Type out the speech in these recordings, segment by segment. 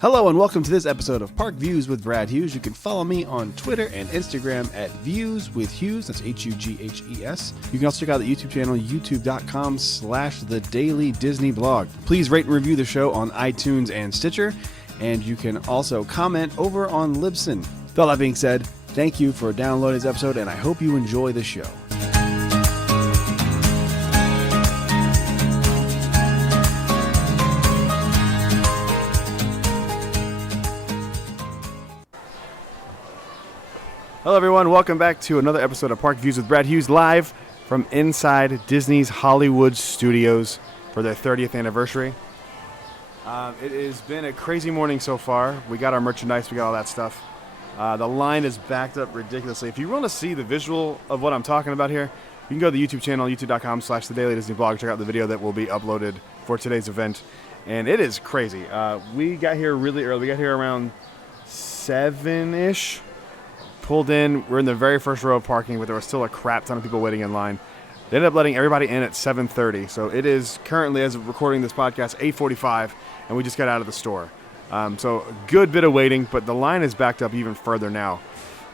Hello and welcome to this episode of Park Views with Brad Hughes. You can follow me on Twitter and Instagram at Views with Hughes. That's Hughes. You can also check out the YouTube channel, youtube.com/The Daily Disney Blog. Please rate and review the show on iTunes and Stitcher. And you can also comment over on Libsyn. With all that being said, thank you for downloading this episode, and I hope you enjoy the show. Hello everyone, welcome back to another episode of Park Views with Brad Hughes, live from inside Disney's Hollywood Studios for their 30th anniversary. It has been a crazy morning so far. We got our merchandise, we got all that stuff. The line is backed up ridiculously. If you want to see the visual of what I'm talking about here, you can go to the YouTube channel, youtube.com/The Daily Disney Blog, check out the video that will be uploaded for today's event. And it is crazy. We got here really early. We got here around 7-ish. Pulled in, we're in the very first row of parking, but there was still a crap ton of people waiting in line. They ended up letting everybody in at 7:30, so it is currently, as of recording this podcast, 8:45, and we just got out of the store. So a good bit of waiting, but the line is backed up even further now.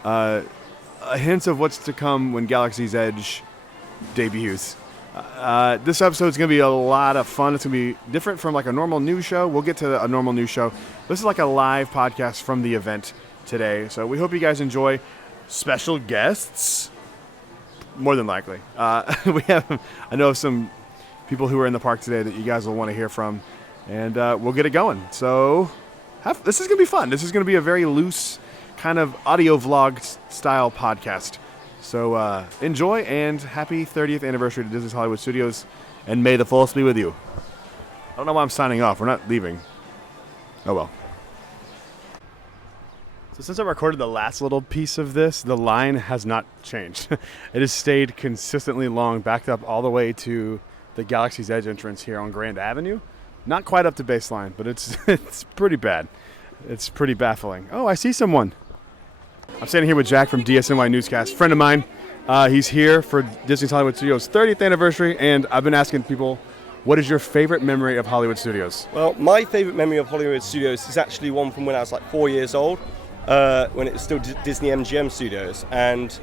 A hint of what's to come when Galaxy's Edge debuts. This episode is going to be a lot of fun. It's going to be different from like a normal news show. We'll get to a normal news show. This is like a live podcast from the event today, so we hope you guys enjoy. Special guests, more than likely. I know some people who are in the park today that you guys will want to hear from, and we'll get it going. So this is gonna be fun. This is gonna be a very loose kind of audio vlog style podcast. So enjoy, and happy 30th anniversary to Disney's Hollywood Studios, and may the force be with you. I don't know why I'm signing off. We're not leaving. Oh well. So since I recorded the last little piece of this, the line has not changed. It has stayed consistently long, backed up all the way to the Galaxy's Edge entrance here on Grand Avenue. Not quite up to baseline, but it's pretty bad. It's pretty baffling. Oh, I see someone. I'm standing here with Jack from DSNY Newscast, friend of mine. He's here for Disney's Hollywood Studios 30th anniversary, and I've been asking people, what is your favorite memory of Hollywood Studios? Well, my favorite memory of Hollywood Studios is actually one from when I was like 4 years old. When it was still Disney MGM Studios, and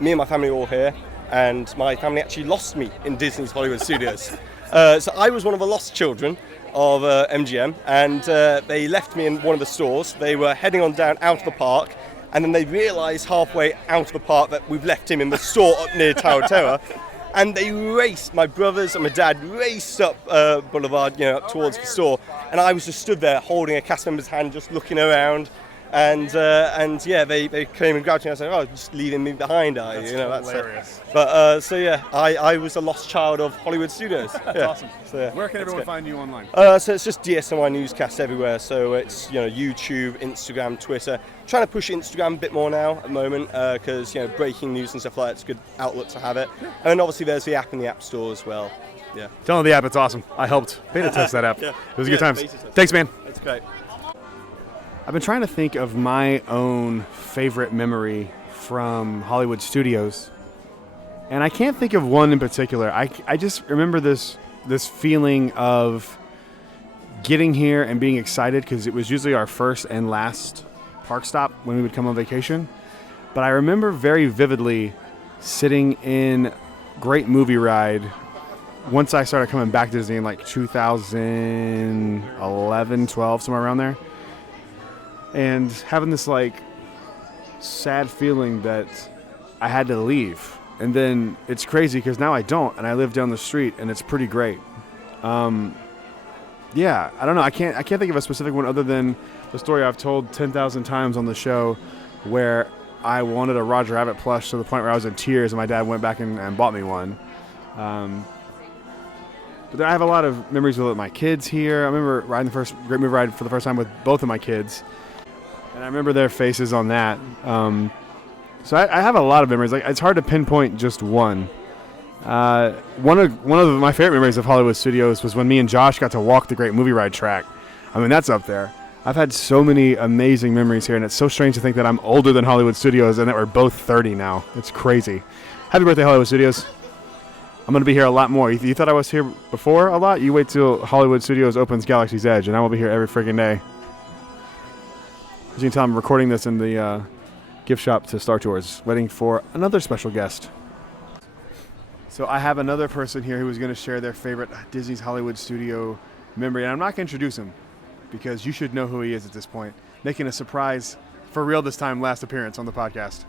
me and my family were all here, and my family actually lost me in Disney's Hollywood Studios. So I was one of the lost children of MGM, and they left me in one of the stores. They were heading on down out of the park, and then they realised halfway out of the park that we've left him in the store up near Tower Terror. And they raced, my brothers and my dad raced up Boulevard, up towards the store, and I was just stood there holding a cast member's hand, just looking around. And yeah, they came and grabbed me and I said, "Oh, just leaving me behind, are you?" That's hilarious. But so yeah, I was a lost child of Hollywood Studios. That's yeah. awesome. So, yeah, where can everyone find you online? So it's just DSNY Newscast everywhere. So it's YouTube, Instagram, Twitter. Trying to push Instagram a bit more now at the moment because breaking news and stuff like that's a good outlet to have it. And then obviously there's the app in the App Store as well. Yeah. Download the app. It's awesome. I helped beta test that app. Yeah. It was a good time. Thanks, man. That's great. I've been trying to think of my own favorite memory from Hollywood Studios, and I can't think of one in particular. I just remember this feeling of getting here and being excited because it was usually our first and last park stop when we would come on vacation. But I remember very vividly sitting in Great Movie Ride once I started coming back to Disney in like 2011, 12, somewhere around there. And having this like sad feeling that I had to leave. And then it's crazy because now I don't, and I live down the street, and it's pretty great. Yeah, I don't know. I can't think of a specific one other than the story I've told 10,000 times on the show, where I wanted a Roger Rabbit plush to the point where I was in tears, and my dad went back and bought me one. But then I have a lot of memories with my kids here. I remember riding the first Great Movie Ride for the first time with both of my kids. And I remember their faces on that. So I have a lot of memories. Like, it's hard to pinpoint just one. One of my favorite memories of Hollywood Studios was when me and Josh got to walk the Great Movie Ride track. I mean, that's up there. I've had so many amazing memories here, and it's so strange to think that I'm older than Hollywood Studios and that we're both 30 now. It's crazy. Happy birthday, Hollywood Studios. I'm going to be here a lot more. You thought I was here before a lot? You wait till Hollywood Studios opens Galaxy's Edge, and I will be here every freaking day. As you can tell, I'm recording this in the gift shop to Star Tours, waiting for another special guest. So I have another person here who is going to share their favorite Disney's Hollywood Studio memory, and I'm not going to introduce him because you should know who he is at this point. Making a surprise, for real this time, last appearance on the podcast.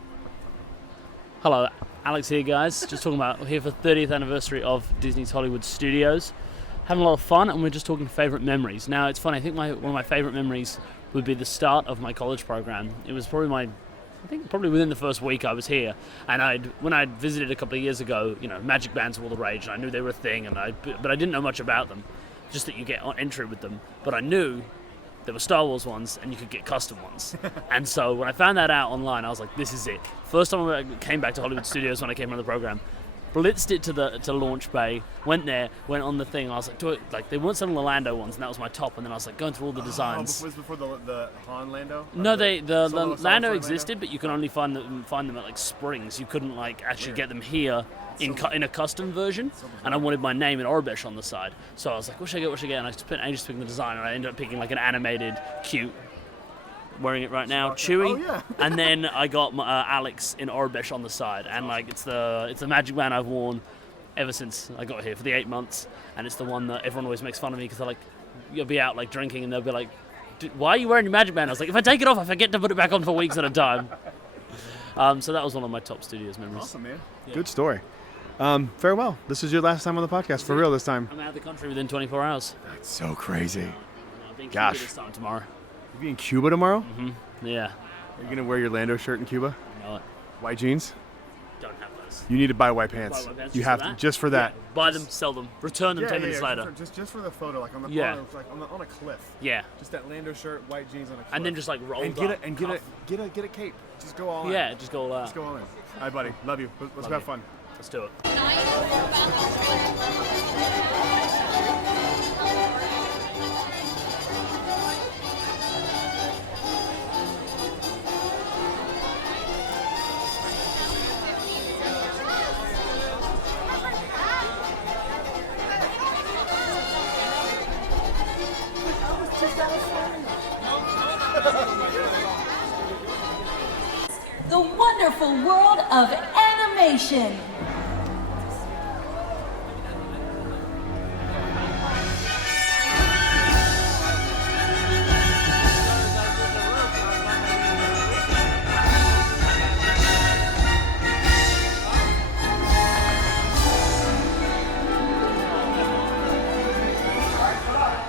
Hello, Alex here, guys. Just talking about, we're here for the 30th anniversary of Disney's Hollywood Studios. Having a lot of fun, and we're just talking favorite memories. Now, it's funny, I think one of my favorite memories would be the start of my college program. It was probably probably within the first week I was here. And when I'd visited a couple of years ago, magic bands were all the rage, and I knew they were a thing, but I didn't know much about them. Just that you get entry with them. But I knew there were Star Wars ones, and you could get custom ones. And so when I found that out online, I was like, this is it. First time I came back to Hollywood Studios when I came on the program, blitzed it to launch bay, went on the thing. I was like, they weren't selling the Lando ones, and that was my top. And then I was like going through all the designs. Was before the Han Lando? No, the Lando existed, but you can only find them at like Springs. You couldn't actually get them here in a custom version. And I wanted my name in Orbesh on the side, so I was like, what should I get? And I spent ages picking the design, and I ended up picking like an animated, cute. Wearing it right now, Chewie. Oh, yeah. And then I got Alex in Orbesh on the side, and it's the magic band I've worn ever since I got here for the 8 months, and it's the one that everyone always makes fun of me because they're like, you'll be out drinking, and they'll be like, why are you wearing your magic band? I was like, if I take it off, I forget to put it back on for weeks at a time. So that was one of my top studios memories. Awesome, man. Yeah. Good story. Farewell. This is your last time on the podcast, for real this time. I'm out of the country within 24 hours. That's so crazy. I'll be in Gosh. Cuba this time tomorrow. You be in Cuba tomorrow? Mm-hmm. Yeah. Are you going to wear your Lando shirt in Cuba? I know it. White jeans? Don't have those. You need to buy white pants. Buy white pants You just have for to, that? just for that. Yeah. Buy them, sell them, return them 10 minutes later. Just for the photo, like on the Yeah. photo, like on a cliff. Yeah. Just that Lando shirt, white jeans on a cliff. And then just roll and get a cape. Just go all in. Yeah, just go all out. Just go all in. All right, buddy. Love you. Let's have fun. Let's do it. The wonderful world of animation.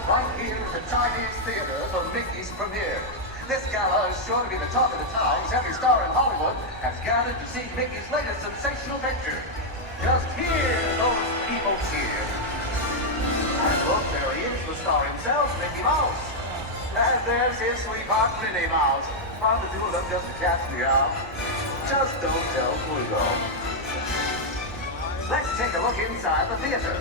Right here at the Chinese Theater for Mickey's premiere. This gala is sure to be the talk of the times. Every star in Hollywood has gathered to see Mickey's latest sensational picture. Just hear those people cheer. And look, there he is, the star himself, Mickey Mouse. And there's his sweetheart, Minnie Mouse. Found the two of them just to catch the eye. Just don't tell Pluto. Let's take a look inside the theater.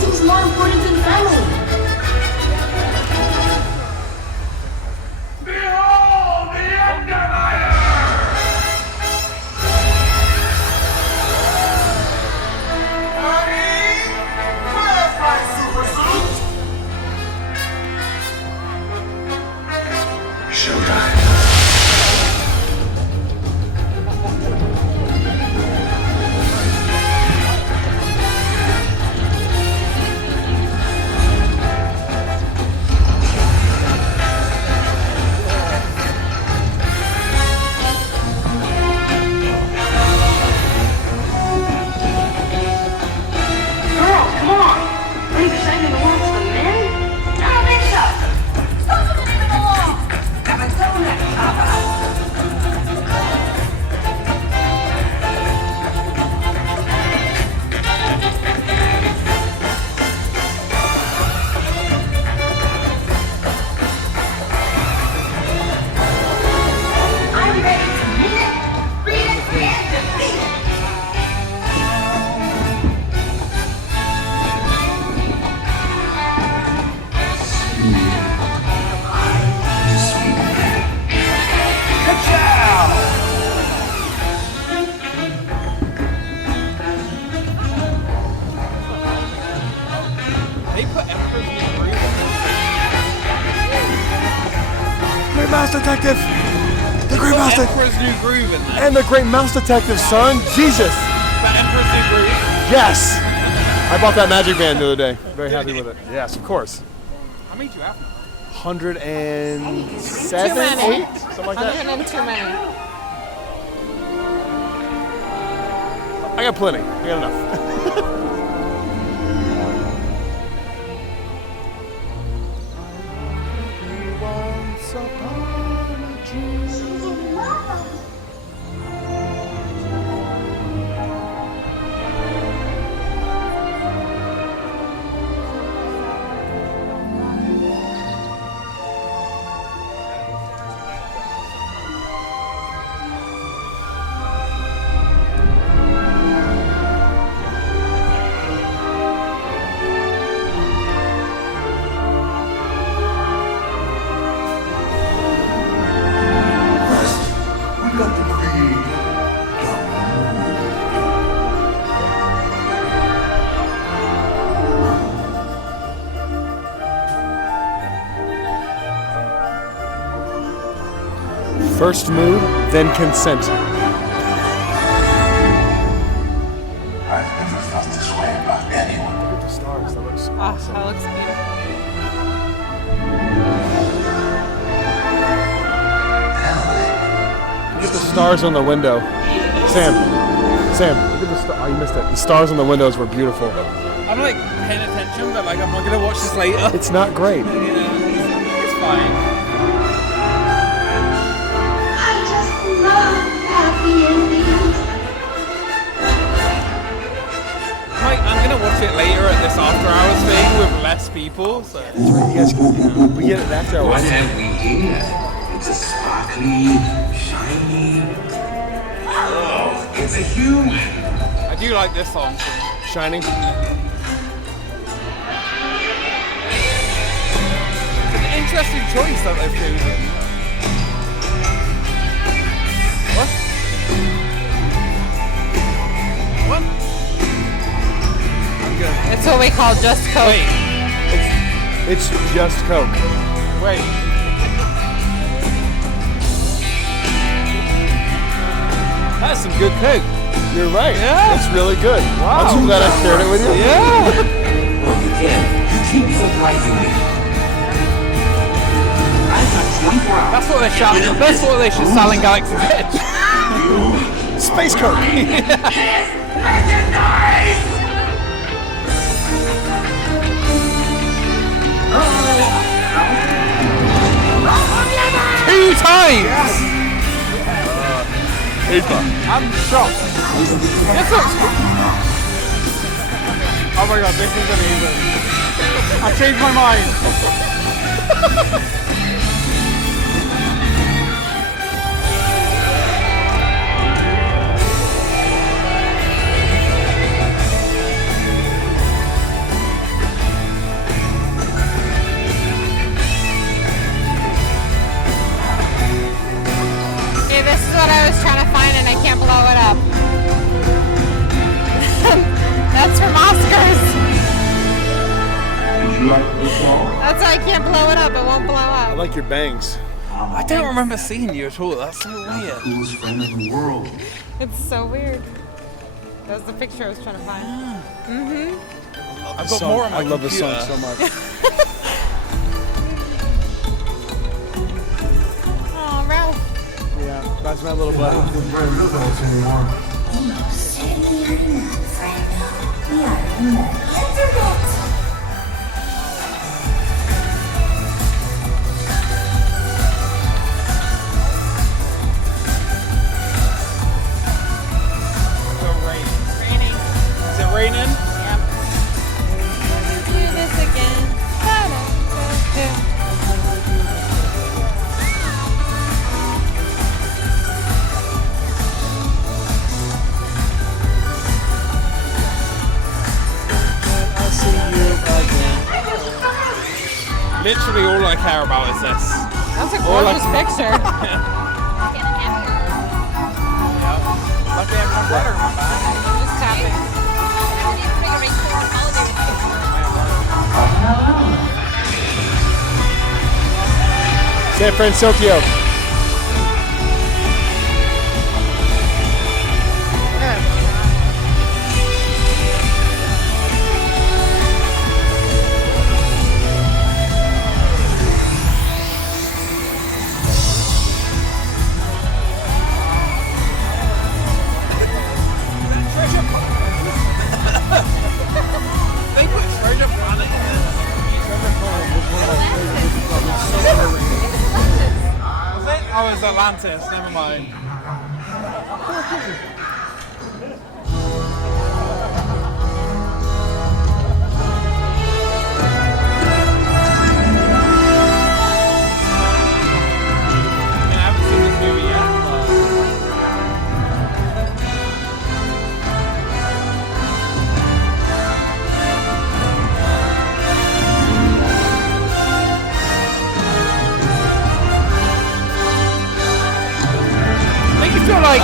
seems more important than family. Behold the Empire! Where's my super suit? Showtime. Girls, come on. Ready to send in the world to the men? I don't think so. Stop moving them along. Have a donut, Papa. I'm ready to meet it, read it, and defeat it. They put Emperor's New Groove Great Mouse Detective! The Great on. Mouse Put Detective! Emperor's New Groove in there. And the Great Mouse Detective, son! Jesus! But Emperor's New Groove. Yes! I bought that Magic Band the other day. Very happy with it. Yes, of course. How many do you have? 107? Too many. 8? Something like that. 100 and too many. I got plenty. I got enough. We've got to create First mood, then consent. I've never felt this way about anyone. Look at the stars. That looks Oh, awesome. that looks beautiful. Look at the stars on the window. Sam, look at the stars. Oh, you missed it. The stars on the windows were beautiful. I'm like paying attention, but like I'm not gonna watch this later. It's not great. It's fine. I just love happy endings. Like I'm gonna watch it later at this after hours thing with less people. So We get it after What hours. have we here? It's a sparkly, shiny. Oh, it's a human. I do like this song. So. Shining. It's an interesting choice that they've chosen. What? What? I'm good. It's what we call just Coke. Wait. It's just Coke. Wait. That's some good Coke. You're right. Yeah. It's really good. Wow. I'm so glad I shared it with you. Yeah. Look again. You keep surprising me. I've got 24 hours. That's what they shout. That's what they should sell in Galaxy's Edge. Space Coke. Recognize! 2 times. I'm shocked. This looks. Oh my god, this is amazing. I changed my mind. That's why I can't blow it up. It won't blow I up. like your bangs. I don't remember seeing you at all. That's so weird. Coolest friend in the world. It's so weird. That was the picture I was trying to find. I've got more on my I love this song computer. so much. Oh, Ralph. Yeah, that's my little buddy. Good friends with us anymore. Is it raining? Do this again. Literally all I care about is this. That's a Or gorgeous like- picture. Lucky I have some butter in my bag. I'm just tapping. San Francisco. They put Treasure Planet in this. Was it? Oh, it's Atlantis. Never mind. I mean, I haven't seen this movie yet, but make you feel like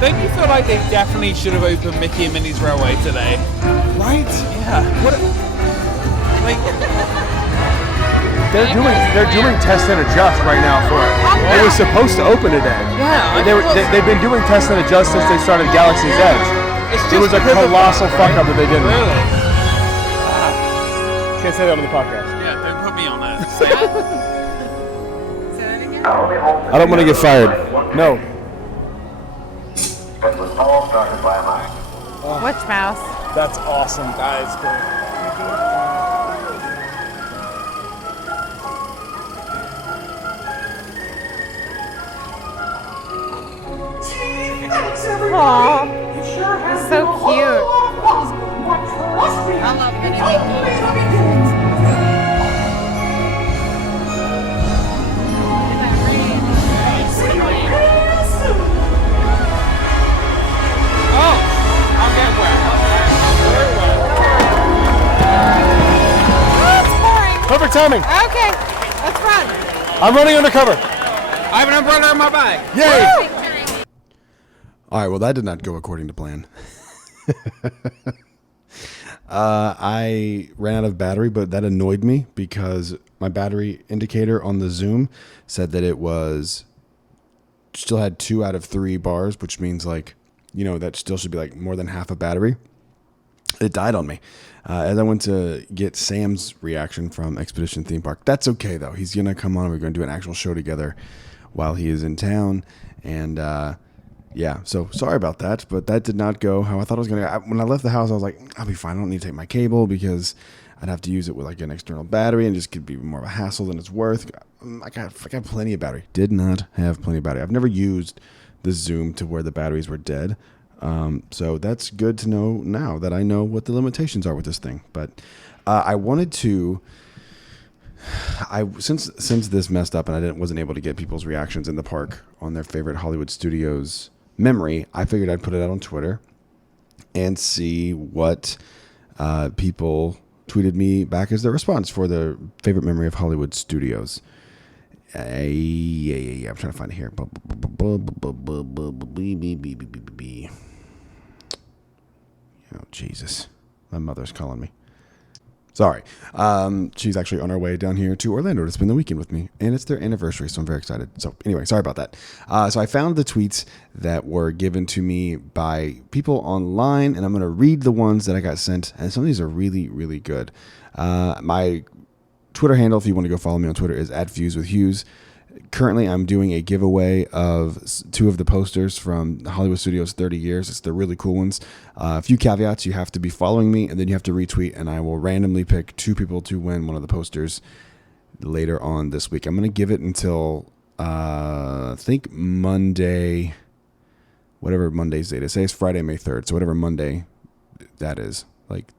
Don't you feel like they definitely should have opened Mickey and Minnie's Railway today? Right? Yeah. What? Like, They're doing test and adjust right now for it. It was supposed to open today. yeah. They've been doing test and adjust since they started Galaxy's Edge. It's It was a because of- colossal fuck up that they didn't. Really? Can't say that on the podcast. Yeah. Don't put me on it. Say it. Say that again? I don't want to get fired. No. It was all started by a mind. Which mouse? That's awesome. That is cool. Aww. It's so cute. I love Minnie Oh, I'll get wet. Very well. It's boring. Perfect timing. Okay, let's run. I'm running undercover. I have an umbrella in my bag. Yay! All right, well, that did not go according to plan. I ran out of battery, but that annoyed me because my battery indicator on the Zoom said that it was still had 2 out of 3 bars, which means like, you know, that still should be like more than half a battery. It died on me. As I went to get Sam's reaction from Expedition Theme Park. That's okay, though. He's going to come on. We're going to do an actual show together while he is in town. And, yeah, so sorry about that, but that did not go how I thought it was going to go. When I left the house, I was like, I'll be fine. I don't need to take my cable because I'd have to use it with like an external battery and just could be more of a hassle than it's worth. I got plenty of battery. Did not have plenty of battery. I've never used the Zoom to where the batteries were dead. So that's good to know now that I know what the limitations are with this thing. But I wanted to, since this messed up and I wasn't able to get people's reactions in the park on their favorite Hollywood Studios memory, I figured I'd put it out on Twitter and see what people tweeted me back as their response for the favorite memory of Hollywood Studios. Yeah, I'm trying to find it here. Oh, Jesus. My mother's calling me. Sorry. She's actually on her way down here to Orlando to spend the weekend with me, and it's their anniversary, so I'm very excited. So anyway, sorry about that. So I found the tweets that were given to me by people online, and I'm going to read the ones that I got sent, and some of these are really, really good. My Twitter handle, if you want to go follow me on Twitter, is @viewswithhughes. Currently, I'm doing a giveaway of 2 of the posters from Hollywood Studios 30 years. They're really cool ones. A few caveats. You have to be following me, and then you have to retweet, and I will randomly pick 2 people to win one of the posters later on this week. I'm going to give it until, I think Monday, whatever Monday's date is. Say it's Friday, May 3rd, so whatever Monday that is, like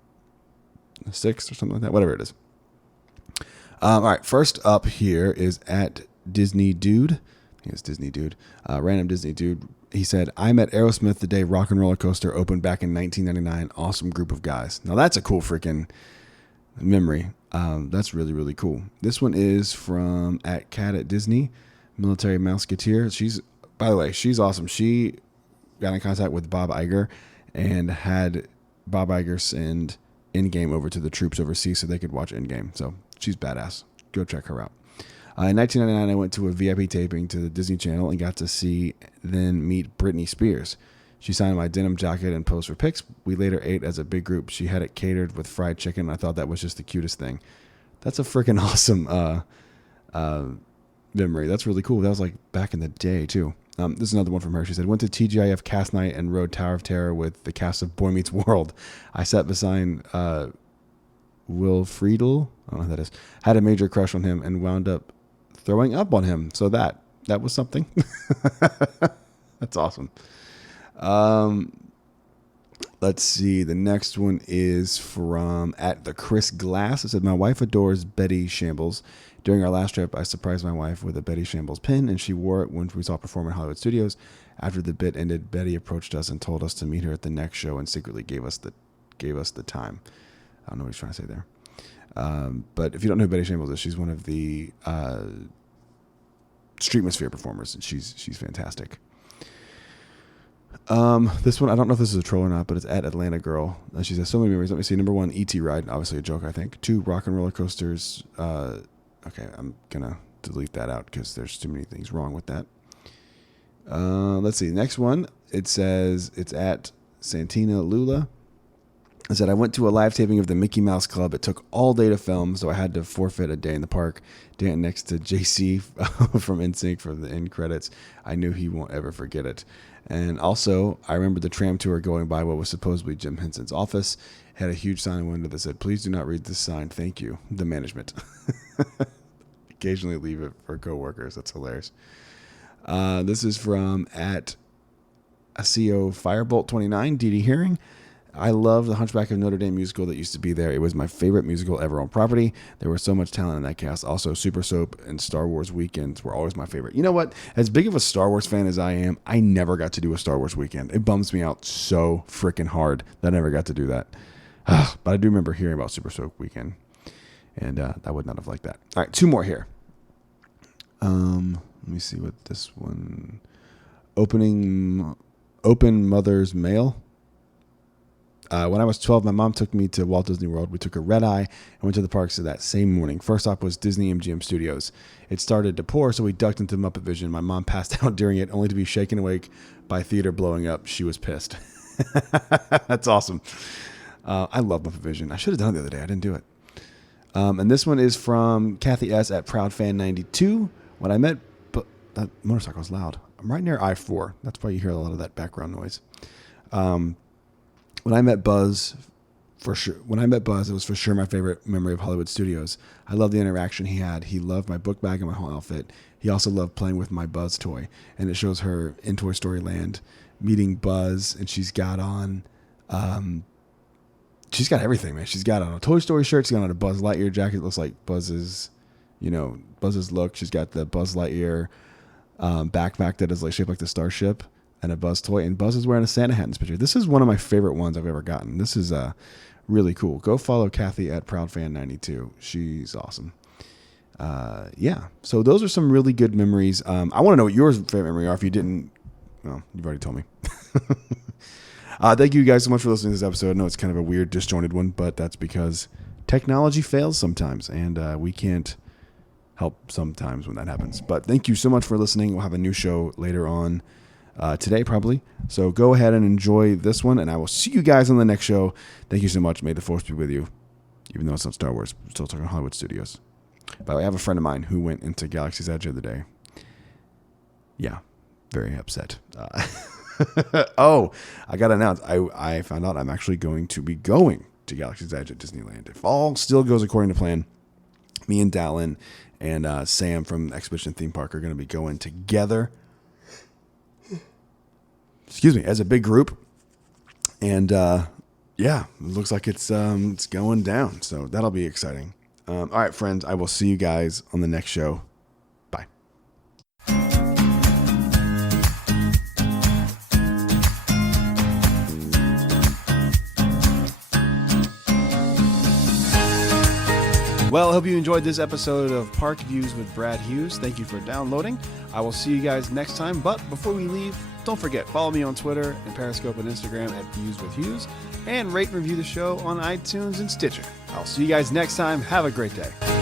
the 6th or something like that, whatever it is. All right, first up here is @Disney Dude. I think it's Disney Dude. Random Disney Dude. He said, I met Aerosmith the day Rock and Roller Coaster opened back in 1999. Awesome group of guys. Now that's a cool freaking memory. That's really, really cool. This one is from @Cat@Disney, Military Mouseketeer. By the way, she's awesome. She got in contact with Bob Iger and had Bob Iger send Endgame over to the troops overseas so they could watch Endgame. So she's badass. Go check her out. In 1999, I went to a VIP taping to the Disney Channel and got to meet Britney Spears. She signed my denim jacket and posed for pics. We later ate as a big group. She had it catered with fried chicken. I thought that was just the cutest thing. That's a freaking awesome memory. That's really cool. That was like back in the day, too. This is another one from her. She said, went to TGIF cast night and rode Tower of Terror with the cast of Boy Meets World. I sat beside Will Friedle. I don't know who that is. Had a major crush on him and wound up throwing up on him. So that was something. That's awesome. Let's see. The next one is from @the Chris Glass. It said, my wife adores Betty Shambles. During our last trip, I surprised my wife with a Betty Shambles pin, and she wore it when we saw her perform in Hollywood Studios. After the bit ended, Betty approached us and told us to meet her at the next show and secretly gave us the time. I don't know what he's trying to say there. But if you don't know who Betty Shambles is, she's one of the Streetmosphere performers, and she's fantastic. This one, I don't know if this is a troll or not, but it's @Atlanta Girl. And she says, so many memories. Let me see. Number 1, E.T. ride. Obviously a joke, I think. 2, Rock and Roller Coasters. Okay, I'm going to delete that out because there's too many things wrong with that. Let's see. Next one, it says, it's @Santina Lula. I said, I went to a live taping of the Mickey Mouse Club. It took all day to film, so I had to forfeit a day in the park. Dan next to JC from NSYNC for the end credits. I knew he won't ever forget it. And also, I remember the tram tour going by what was supposedly Jim Henson's office. Had a huge sign in the window that said, please do not read this sign. Thank you. The management. Occasionally leave it for coworkers. That's hilarious. This is from @ACO Firebolt 29, DD Hearing. I love the Hunchback of Notre Dame musical that used to be there. It was my favorite musical ever on property. There was so much talent in that cast. Also, Super Soap and Star Wars weekends were always my favorite. You know what? As big of a Star Wars fan as I am, I never got to do a Star Wars weekend. It bums me out so freaking hard that I never got to do that. But I do remember hearing about Super Soap weekend, and I would not have liked that. All right, 2 more here. Let me see what this one. Open Mother's Mail. When I was 12, my mom took me to Walt Disney World. We took a red eye and went to the parks that same morning. First stop was Disney MGM Studios. It started to pour, so we ducked into Muppet Vision. My mom passed out during it, only to be shaken awake by theater blowing up. She was pissed. That's awesome. I love Muppet Vision. I should have done it the other day. I didn't do it. And this one is from Kathy S. @ProudFan92. When I met... that motorcycle is loud. I'm right near I-4. That's why you hear a lot of that background noise. When I met Buzz, it was for sure my favorite memory of Hollywood Studios. I love the interaction he had. He loved my book bag and my whole outfit. He also loved playing with my Buzz toy. And it shows her in Toy Story Land meeting Buzz, and she's got on, she's got everything, man. She's got on a Toy Story shirt. She's got on a Buzz Lightyear jacket. It looks like Buzz's look. She's got the Buzz Lightyear backpack that is like shaped like the starship, and a Buzz toy, and Buzz is wearing a Santa hat in this picture. This is one of my favorite ones I've ever gotten. This is really cool. Go follow Kathy @ProudFan92. She's awesome. Yeah, so those are some really good memories. I want to know what your favorite memory are. If you didn't, well, you've already told me. Thank you guys so much for listening to this episode. I know it's kind of a weird, disjointed one, but that's because technology fails sometimes, and we can't help sometimes when that happens. But thank you so much for listening. We'll have a new show later on today, probably. So go ahead and enjoy this one, and I will see you guys on the next show. Thank you so much. May the force be with you. Even though it's not Star Wars, we're still talking Hollywood Studios. By the way, I have a friend of mine who went into Galaxy's Edge the other day. Yeah, very upset. Oh, I got to announce. I found out I'm actually going to be going to Galaxy's Edge at Disneyland. If all still goes according to plan, me and Dallin and Sam from Expedition Theme Park are going to be going together. Excuse me, as a big group. And yeah, it looks like it's going down. So that'll be exciting. All right, friends, I will see you guys on the next show. Bye. Well, I hope you enjoyed this episode of Park Views with Brad Hughes. Thank you for downloading. I will see you guys next time. But before we leave, don't forget, follow me on Twitter and Periscope and Instagram at Views with Hughes, and rate and review the show on iTunes and Stitcher. I'll see you guys next time. Have a great day.